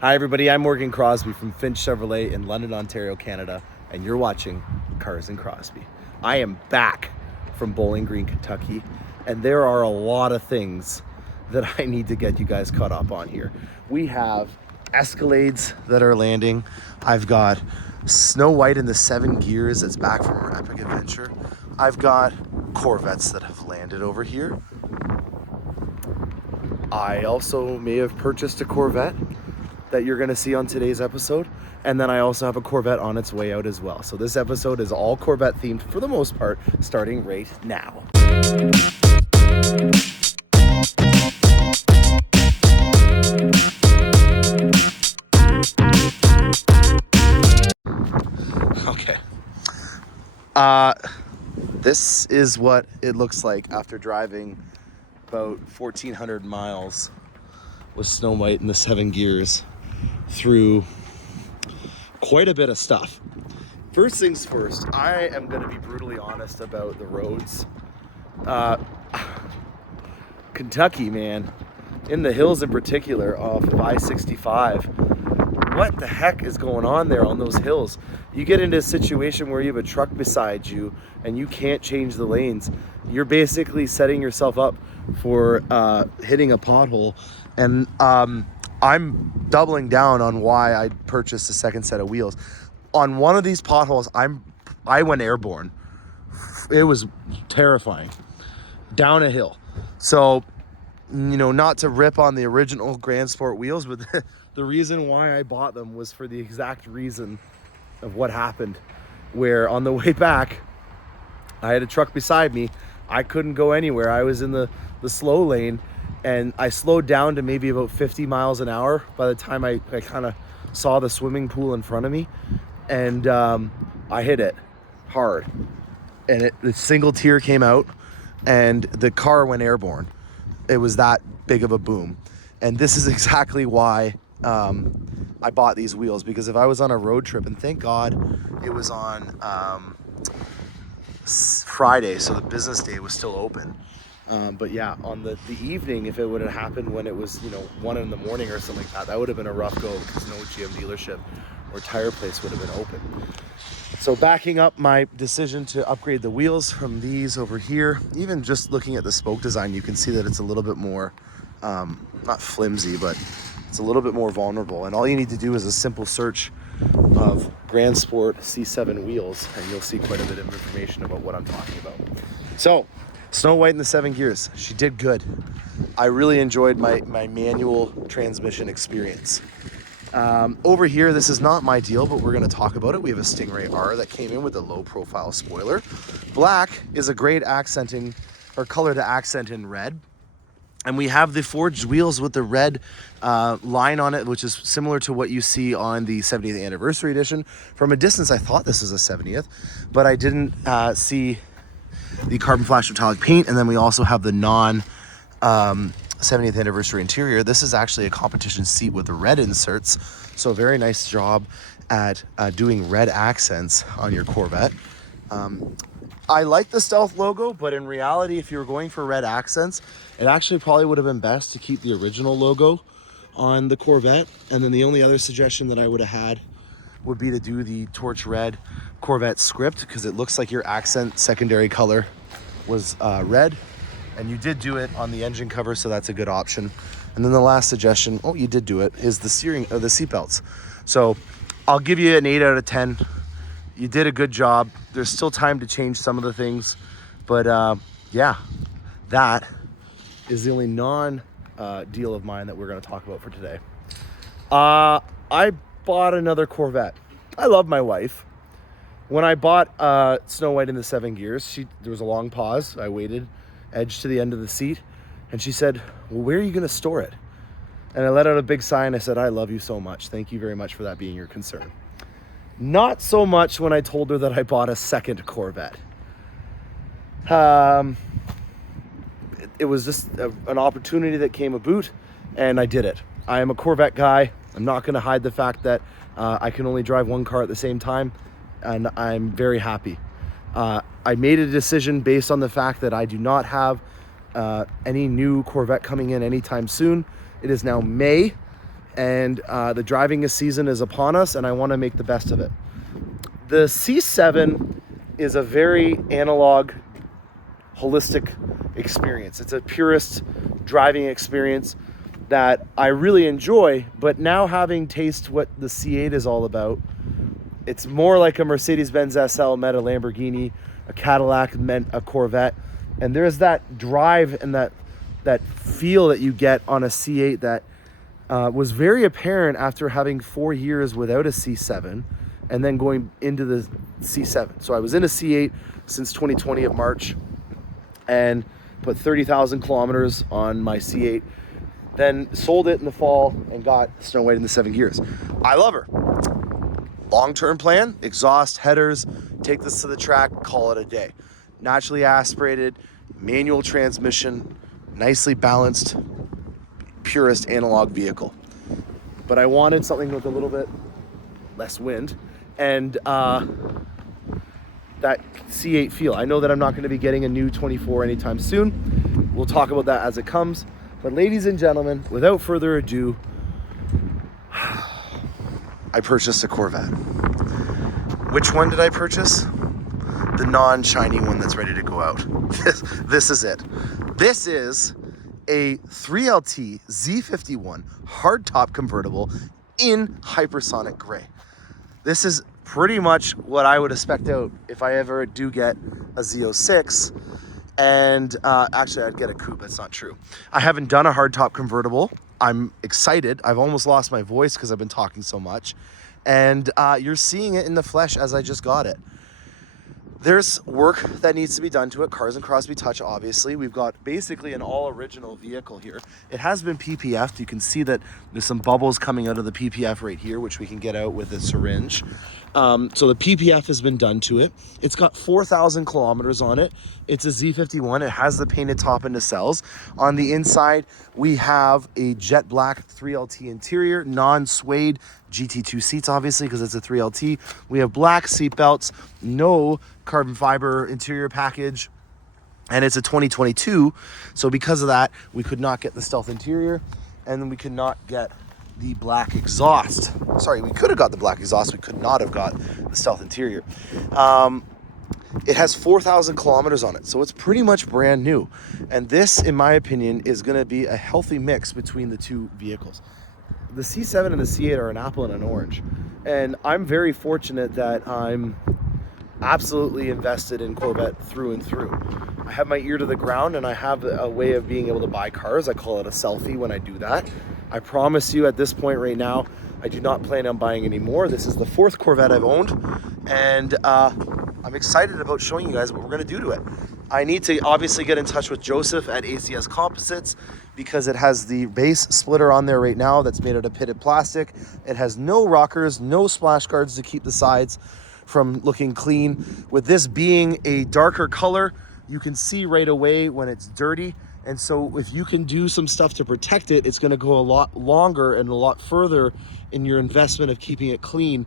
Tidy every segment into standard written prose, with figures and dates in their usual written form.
Hi everybody, I'm Morgan Crosbie from Finch Chevrolet in London, Ontario, Canada, and you're watching Cars and Crosbie. I am back from Bowling Green, Kentucky, and there are a lot of things that I need to get you guys caught up on here. We have Escalades that are landing. I've got Snow White in the 7 gears that's back from our epic adventure. I've got Corvettes that have landed over here. I also may have purchased a Corvette that you're gonna see on today's episode. And then I also have a Corvette on its way out as well. So this episode is all Corvette themed for the most part, starting right now. Okay. This is what it looks like after driving about 1,400 miles with Snow White in the 7 gears through quite a bit of stuff. First things first, I am going to be brutally honest about the roads. Kentucky, man, in the hills in particular off of I-65, what the heck is going on there on those hills? You get into a situation where you have a truck beside you and you can't change the lanes. You're basically setting yourself up for hitting a pothole. And I'm doubling down on why I purchased a second set of wheels. On one of these potholes, I went airborne. It was terrifying. Down a hill. So, you know, not to rip on the original Grand Sport wheels, but the reason why I bought them was for the exact reason of what happened. Where on the way back, I had a truck beside me. I couldn't go anywhere. I was in the slow lane. And I slowed down to maybe about 50 miles an hour by the time I kind of saw the swimming pool in front of me. And I hit it hard. And the single tear came out and the car went airborne. It was that big of a boom. And this is exactly why I bought these wheels. Because if I was on a road trip, and thank God it was on Friday, so the business day was still open. But yeah, on the evening, if it would have happened when it was, 1 in the morning or something like that would have been a rough go because no GM dealership or tire place would have been open. So backing up my decision to upgrade the wheels from these over here, even just looking at the spoke design, you can see that it's a little bit more, not flimsy, but it's a little bit more vulnerable. And all you need to do is a simple search of Grand Sport C7 wheels, and you'll see quite a bit of information about what I'm talking about. So, Snow White in the 7 gears, she did good. I really enjoyed my manual transmission experience. Over here, this is not my deal, but we're gonna talk about it. We have a Stingray R that came in with a low profile spoiler. Black is a great accenting, or color to accent in red. And we have the forged wheels with the red line on it, which is similar to what you see on the 70th anniversary edition. From a distance, I thought this was a 70th, but I didn't see the carbon flash metallic paint. And then we also have the non 70th anniversary interior. This is actually a competition seat with the red inserts. So very nice job at doing red accents on your Corvette. I like the Stealth logo, but in reality, if you were going for red accents, it actually probably would have been best to keep the original logo on the Corvette. And then the only other suggestion that I would have had would be to do the torch red Corvette script, because it looks like your accent secondary color was red, and you did do it on the engine cover, so that's a good option. And then the last suggestion, you did do it, is the steering of the seatbelts. So I'll give you an 8 out of 10. You did a good job. There's still time to change some of the things, but yeah, that is the only non-deal of mine that we're going to talk about for today. I bought another Corvette. I love my wife. When I bought Snow White in the 7 gears, there was a long pause. I waited, edged to the end of the seat, and she said, well, where are you going to store it? And I let out a big sigh and I said, I love you so much. Thank you very much for that being your concern. Not so much when I told her that I bought a second Corvette. It was just an opportunity that came about, and I did it. I am a Corvette guy. I'm not going to hide the fact that I can only drive one car at the same time, and I'm very happy. I made a decision based on the fact that I do not have any new Corvette coming in anytime soon. It is now May, and the driving season is upon us, and I want to make the best of it. The C7 is a very analog, holistic experience. It's a purist driving experience that I really enjoy, but now having tasted what the C8 is all about, it's more like a Mercedes-Benz SL met a Lamborghini, a Cadillac meant a Corvette, and there's that drive and that feel that you get on a C8 that was very apparent after having 4 years without a C7 and then going into the C7. So I was in a C8 since 2020 of March and put 30,000 kilometers on my C8, then sold it in the fall and got Snow White in the 7 gears. I love her. Long-term plan, exhaust, headers, take this to the track, call it a day. Naturally aspirated, manual transmission, nicely balanced, purist analog vehicle. But I wanted something with a little bit less wind and that C8 feel. I know that I'm not going to be getting a new 24 anytime soon. We'll talk about that as it comes. But ladies and gentlemen, without further ado, I purchased a Corvette. Which one did I purchase? The non-shiny one that's ready to go out. This is it. This is a 3LT Z51 hardtop convertible in hypersonic gray. This is pretty much what I would expect out if I ever do get a Z06. And actually, I'd get a coupe. That's not true. I haven't done a hardtop convertible. I'm excited. I've almost lost my voice because I've been talking so much. And you're seeing it in the flesh as I just got it. There's work that needs to be done to it. Cars and Crosbie touch, obviously. We've got basically an all-original vehicle here. It has been PPF'd. You can see that there's some bubbles coming out of the PPF right here, which we can get out with a syringe. So the PPF has been done to it. It's got 4,000 kilometers on it. It's a Z51. It has the painted top and nacelles. On the inside, we have a jet black 3LT interior, non-suede GT2 seats, obviously, because it's a 3LT. We have black seat belts, no carbon fiber interior package, and it's a 2022. So because of that, we could not get the stealth interior, and then we could not get the black exhaust. Sorry, we could have got the black exhaust. We could not have got the stealth interior. It has 4,000 kilometers on it, so it's pretty much brand new. And this, in my opinion, is going to be a healthy mix between the two vehicles. The C7 and the C8 are an apple and an orange. And I'm very fortunate that I'm absolutely invested in Corvette through and through. I have my ear to the ground and I have a way of being able to buy cars. I call it a selfie when I do that. I promise you at this point right now, I do not plan on buying any more. This is the 4th Corvette I've owned, and I'm excited about showing you guys what we're gonna do to it. I need to obviously get in touch with Joseph at ACS Composites because it has the base splitter on there right now that's made out of pitted plastic. It has no rockers, no splash guards to keep the sides from looking clean. With this being a darker color, you can see right away when it's dirty. And so if you can do some stuff to protect it, it's going to go a lot longer and a lot further in your investment of keeping it clean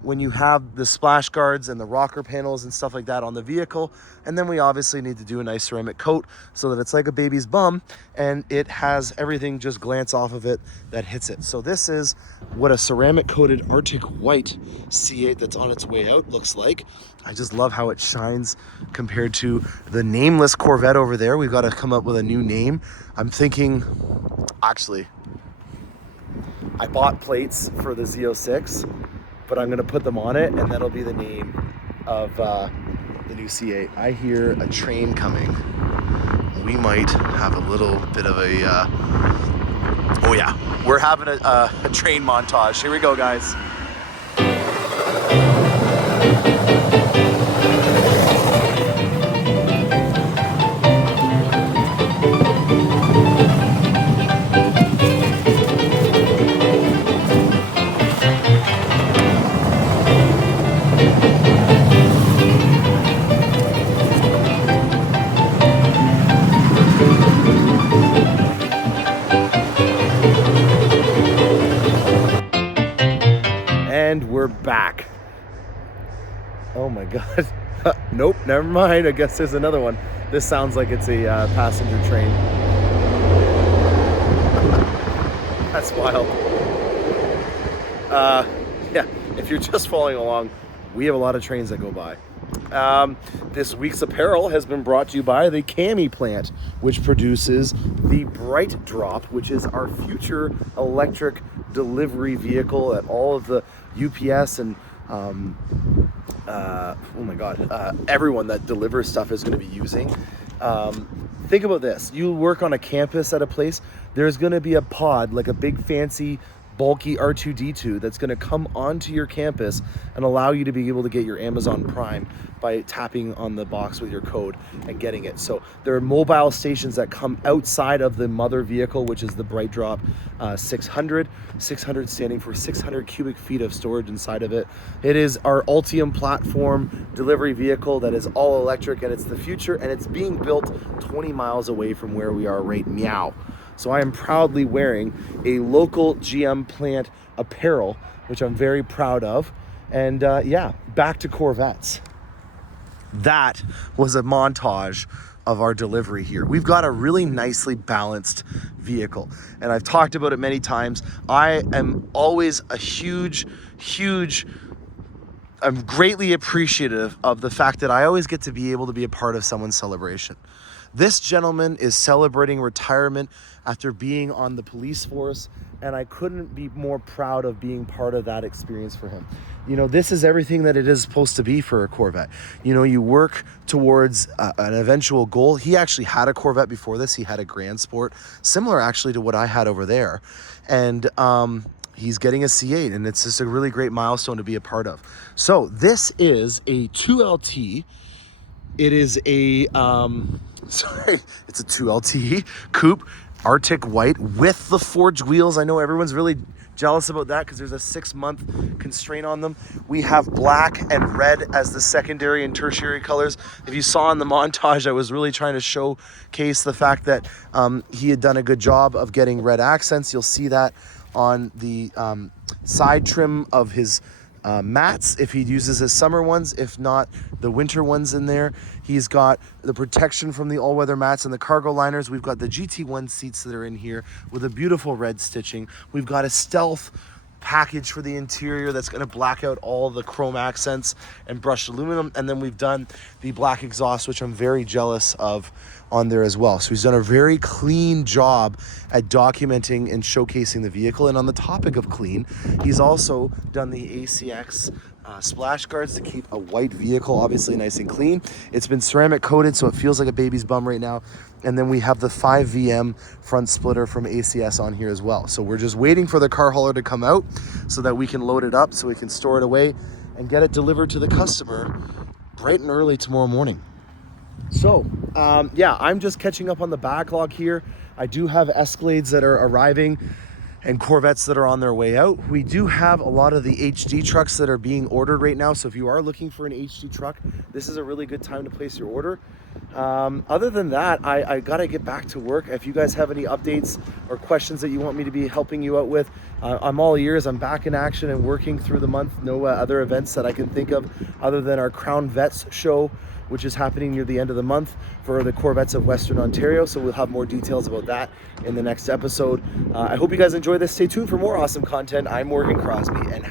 when you have the splash guards and the rocker panels and stuff like that on the vehicle. And then we obviously need to do a nice ceramic coat so that it's like a baby's bum and it has everything just glance off of it that hits it. So this is what a ceramic coated Arctic white C8 that's on its way out looks like. I just love how it shines compared to the nameless Corvette over there. We've got to come up with a new name. I'm thinking, actually, I bought plates for the Z06, but I'm going to put them on it, and that'll be the name of the new C8. I hear a train coming. We might have a little bit of a, oh yeah, we're having a train montage. Here we go, guys. And we're back. Oh my God. Nope, never mind. I guess there's another one. This sounds like it's a passenger train. That's wild. Yeah, if you're just following along, we have a lot of trains that go by. This week's apparel has been brought to you by the Cami plant, which produces the Bright Drop, which is our future electric delivery vehicle that all of the UPS and everyone that delivers stuff is going to be using. Think about this. You work on a campus at a place, there's going to be a pod, like a big fancy bulky R2-D2 that's going to come onto your campus and allow you to be able to get your Amazon Prime by tapping on the box with your code and getting it. So there are mobile stations that come outside of the mother vehicle, which is the Bright Drop 600 standing for 600 cubic feet of storage inside of it. It is our Ultium platform delivery vehicle that is all electric, and it's the future, and it's being built 20 miles away from where we are right now. So I am proudly wearing a local GM plant apparel, which I'm very proud of. And yeah, back to Corvettes. That was a montage of our delivery here. We've got a really nicely balanced vehicle, and I've talked about it many times. I am always a I'm greatly appreciative of the fact that I always get to be able to be a part of someone's celebration. This gentleman is celebrating retirement after being on the police force, and I couldn't be more proud of being part of that experience for him. You know, this is everything that it is supposed to be for a Corvette. You know, you work towards an eventual goal. He actually had a Corvette before this. He had a Grand Sport, similar actually to what I had over there. And he's getting a C8, and it's just a really great milestone to be a part of. So this is a 2LT. It is a, it's a 2LT coupe, Arctic white with the forged wheels. I know everyone's really jealous about that because there's a 6-month constraint on them. We have black and red as the secondary and tertiary colors. If you saw in the montage, I was really trying to showcase the fact that he had done a good job of getting red accents. You'll see that on the side trim of his mats if he uses his summer ones, if not the winter ones in there. He's got the protection from the all-weather mats and the cargo liners. We've got the GT1 seats that are in here with a beautiful red stitching. We've got a stealth package for the interior that's going to black out all the chrome accents and brushed aluminum, and then we've done the black exhaust, which I'm very jealous of, on there as well. So he's done a very clean job at documenting and showcasing the vehicle. And on the topic of clean, he's also done the ACX splash guards to keep a white vehicle obviously nice and clean. It's been ceramic coated, so it feels like a baby's bum right now. And then we have the 5VM front splitter from ACS on here as well. So we're just waiting for the car hauler to come out so that we can load it up, so we can store it away and get it delivered to the customer bright and early tomorrow morning. So yeah, I'm just catching up on the backlog here. I do have Escalades that are arriving and Corvettes that are on their way out. We do have a lot of the HD trucks that are being ordered right now. So if you are looking for an HD truck, this is a really good time to place your order. Other than that, I gotta get back to work. If you guys have any updates or questions that you want me to be helping you out with, I'm all ears. I'm back in action and working through the month. No other events that I can think of other than our Crown Vets show, which is happening near the end of the month for the Corvettes of Western Ontario. So we'll have more details about that in the next episode. I hope you guys enjoy this. Stay tuned for more awesome content. I'm Morgan Crosbie, and